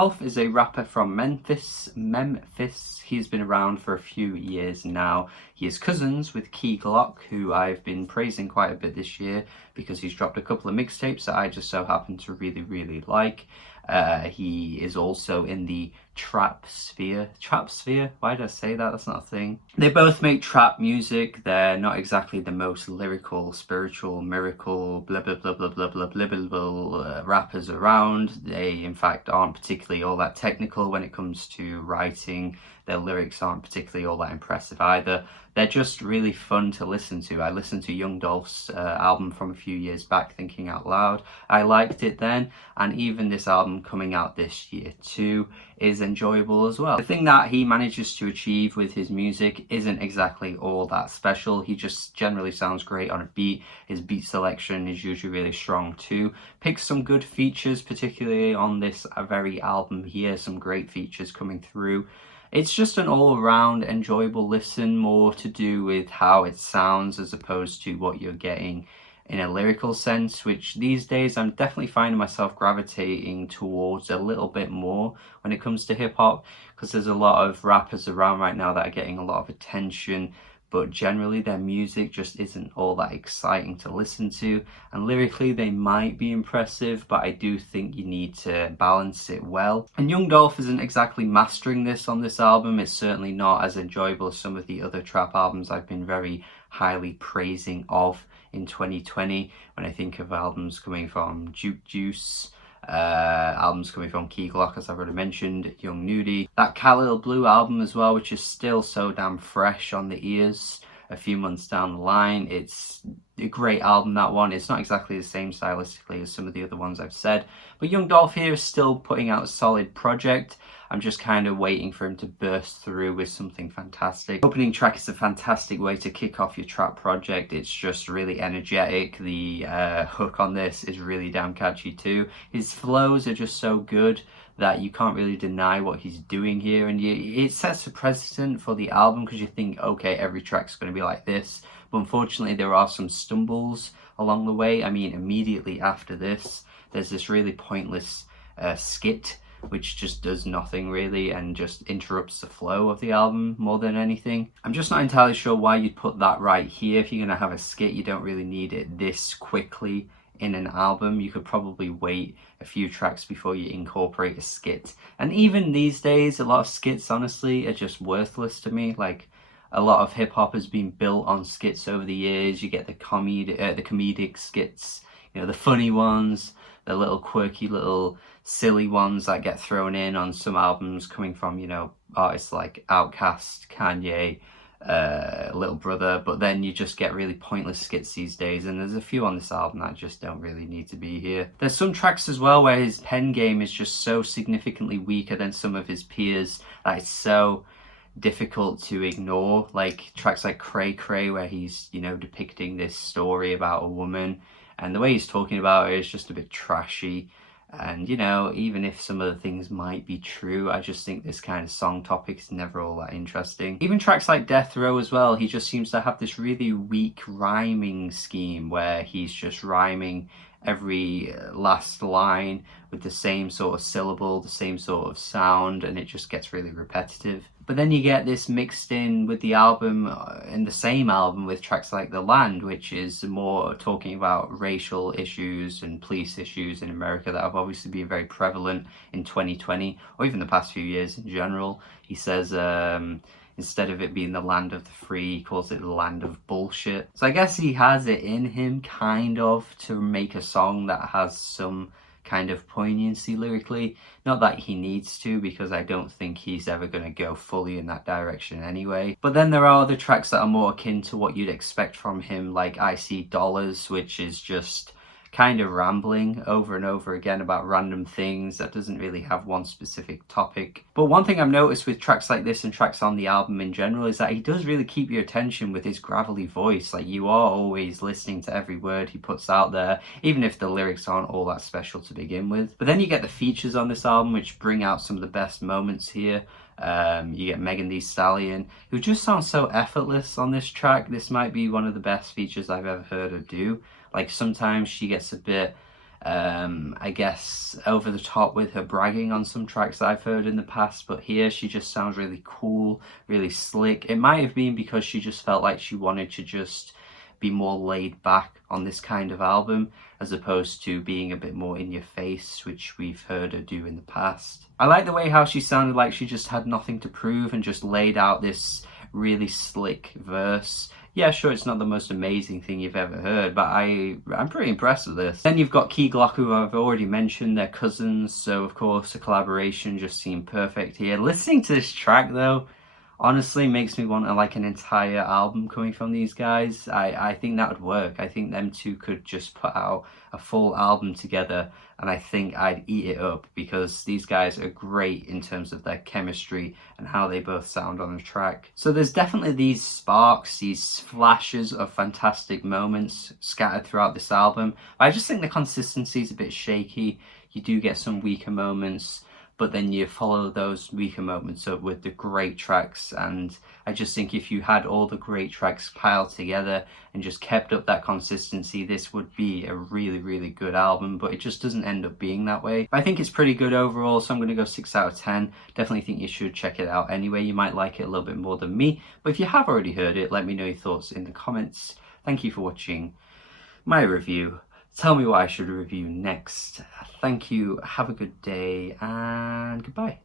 Dolph is a rapper from Memphis. He's been around for a few years now. He is cousins with Key Glock, who I've been praising quite a bit this year because he's dropped a couple of mixtapes that I just so happen to really like. He is also in the trap sphere. Why did I say that? That's not a thing. They both make trap music. They're not exactly the most lyrical, spiritual, miracle, blah blah blah blah blah blah blah blah rappers around. They in fact aren't particularly all that technical when it comes to writing. Their lyrics aren't particularly all that impressive either. They're just really fun to listen to. I listened to Young Dolph's album from a few years back, Thinking Out Loud. I liked it then, and even this album coming out this year too is enjoyable as well. The thing that he manages to achieve with his music isn't exactly all that special. He just generally sounds great on a beat. His beat selection is usually really strong too. Picks some good features, particularly on this very album here. Some great features coming through. It's just an all-around enjoyable listen, more to do with how it sounds as opposed to what you're getting in a lyrical sense, which these days I'm definitely finding myself gravitating towards a little bit more when it comes to hip-hop, because there's a lot of rappers around right now that are getting a lot of attention, but generally their music just isn't all that exciting to listen to, and lyrically they might be impressive, but I do think you need to balance it well. And Young Dolph isn't exactly mastering this on this album. It's certainly not as enjoyable as some of the other trap albums I've been very highly praising of in 2020, when I think of albums coming from Juke Juice, albums coming from Key Glock, as I've already mentioned, Young Nudie, that Khalil Blue album as well, which is still so damn fresh on the ears a few months down the line. It's a great album, that one. It's not exactly the same stylistically as some of the other ones I've said, but Young Dolph here is still putting out a solid project. I'm just kind of waiting for him to burst through with something fantastic. Opening track is a fantastic way to kick off your trap project. It's just really energetic. The hook on this is really damn catchy too. His flows are just so good that you can't really deny what he's doing here, and it sets a precedent for the album because you think, okay, every track's going to be like this, but unfortunately there are some stumbles along the way. I mean, immediately after this there's this really pointless skit which just does nothing really and just interrupts the flow of the album more than anything. I'm just not entirely sure why you'd put that right here. If you're going to have a skit, you don't really need it this quickly in an album. You could probably wait a few tracks before you incorporate a skit. And even these days, a lot of skits honestly are just worthless to me. Like, a lot of hip hop has been built on skits over the years. You get the comedic skits, you know, the funny ones, the little quirky little silly ones that get thrown in on some albums coming from, you know, artists like Outkast, Kanye, Little Brother, but then you just get really pointless skits these days, and there's a few on this album that just don't really need to be here. There's some tracks as well where his pen game is just so significantly weaker than some of his peers that it's so difficult to ignore, like tracks like Cray Cray, where he's, you know, depicting this story about a woman, and the way he's talking about it is just a bit trashy. And, you know, even if some of the things might be true, I just think this kind of song topic is never all that interesting. Even tracks like Death Row as well, he just seems to have this really weak rhyming scheme where he's just rhyming every last line with the same sort of syllable, the same sort of sound, and it just gets really repetitive. But then you get this mixed in with the album, in the same album, with tracks like The Land, which is more talking about racial issues and police issues in America that have obviously been very prevalent in 2020, or even the past few years in general. He says, instead of it being the land of the free, he calls it the land of bullshit. So I guess he has it in him, kind of, to make a song that has some kind of poignancy lyrically. Not that he needs to, because I don't think he's ever going to go fully in that direction anyway. But then there are other tracks that are more akin to what you'd expect from him, like I See Dollars, which is just kind of rambling over and over again about random things that doesn't really have one specific topic. But one thing I've noticed with tracks like this and tracks on the album in general is that he does really keep your attention with his gravelly voice. Like, you are always listening to every word he puts out there, even if the lyrics aren't all that special to begin with. But then you get the features on this album, which bring out some of the best moments here. You get Megan Thee Stallion, who just sounds so effortless on this track. This might be one of the best features I've ever heard her do. Like, sometimes she gets a bit I guess over the top with her bragging on some tracks I've heard in the past, but here she just sounds really cool, really slick. It might have been because she just felt like she wanted to just be more laid back on this kind of album, as opposed to being a bit more in your face, which we've heard her do in the past. I like the way how she sounded like she just had nothing to prove and just laid out this really slick verse. Yeah, sure, it's not the most amazing thing you've ever heard, but I'm pretty impressed with this. Then you've got Key Glock, who I've already mentioned, they're cousins, so of course a collaboration just seemed perfect here. Listening to this track though, honestly makes me want like an entire album coming from these guys. I think that would work. I think them two could just put out a full album together, and I think I'd eat it up, because these guys are great in terms of their chemistry and how they both sound on a track. So there's definitely these sparks, these flashes of fantastic moments scattered throughout this album. I just think the consistency is a bit shaky. You do get some weaker moments, but then you follow those weaker moments up with the great tracks, and I just think if you had all the great tracks piled together and just kept up that consistency, this would be a really, really good album, but it just doesn't end up being that way. I think it's pretty good overall, so I'm going to go 6 out of 10. Definitely think you should check it out anyway. You might like it a little bit more than me, but if you have already heard it, let me know your thoughts in the comments. Thank you for watching my review. Tell me what I should review next. Thank you, have a good day, and goodbye.